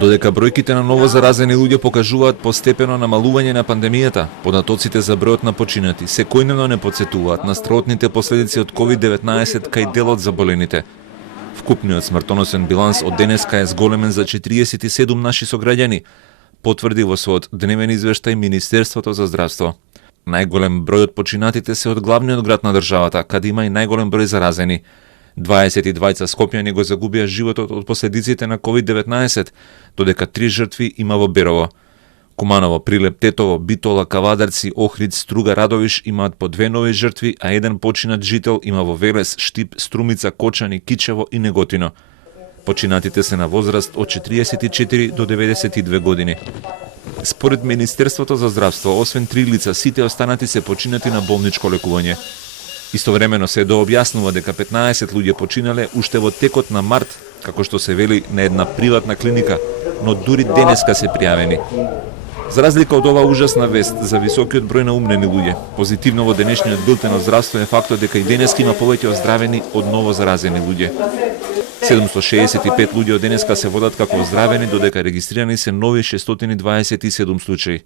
Додека бројките на ново заразени луѓе покажуваат постепено намалување на пандемијата, податоците за бројот на починати секојдневно не потсетуваат на страотните последици од COVID-19 кај делот заболените. Вкупниот смртоносен биланс од денеска е зголемен за 47 наши сограѓани, потврди во својот дневен извештај Министерството за здравство. Најголем број од починатите се од главниот град на државата, каде има и најголем број заразени. 22 скопјани го загубија животот од последиците на COVID-19, додека 3 жртви има во Берово. Куманово, Прилеп, Тетово, Битола, Кавадарци, Охрид, Струга, Радовиш имаат по 2 нови жртви, а 1 починат жител има во Велес, Штип, Струмица, Кочани, Кичево и Неготино. Починатите се на возраст од 44 до 92 години. Според Министерството за здравство, освен 3 лица, сите останати се починати на болничко лекување. Истовремено се дообјаснува дека 15 луѓе починале уште во текот на март, како што се вели на една приватна клиника, но дури денеска се пријавени. За разлика од ова ужасна вест за високиот број на умрени луѓе, позитивно во денешниот билтен од здравство е фактот дека и денеска има повеќе оздравени од ново заразени луѓе. 765 луѓе од денеска се водат како оздравени, додека регистрирани се нови 627 случаи.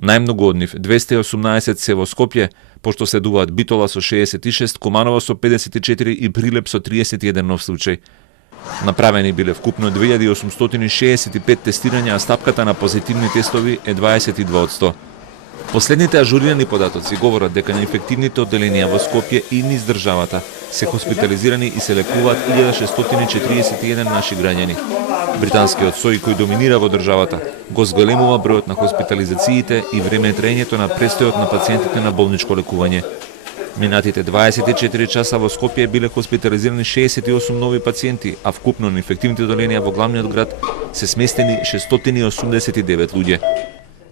Најмногу од нив, 218 се во Скопје, пошто следуваат Битола со 66, Куманово со 54 и Прилеп со 31 нов случај. Направени биле вкупно 2865 тестирања, а стапката на позитивни тестови е 22%. Последните ажурирани податоци говорат дека на инфективните одделенија во Скопје и низ државата се хоспитализирани и се лекуваат 1641 наши граѓани. Британскиот сој кој доминира во државата го зголемува бројот на хоспитализациите и време траењето на престојот на пациентите на болничко лекување. Минатите 24 часа во Скопје биле хоспитализирани 68 нови пациенти, а вкупно на инфективните одделенија во главниот град се сместени 689 луѓе.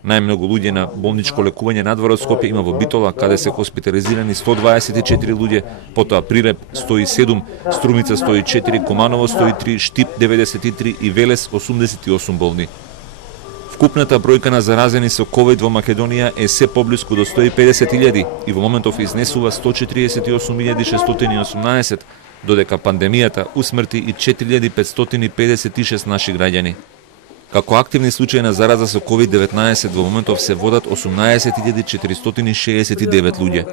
Најмногу луѓе на болничко лекување надвор од Скопје има во Битола, каде се хоспитализирани 124 луѓе, потоа Прилеп 107, Струмица 104, Куманово 103, Штип 93 и Велес 88 болни. Вкупната бројка на заразени со COVID во Македонија е се поблиску до 150.000 и во моментов изнесува 148.618, додека пандемијата усмрти и 4.556 наши граѓани. Како активни случаи на зараза со COVID-19 во моментов се водат 18.469 луѓе.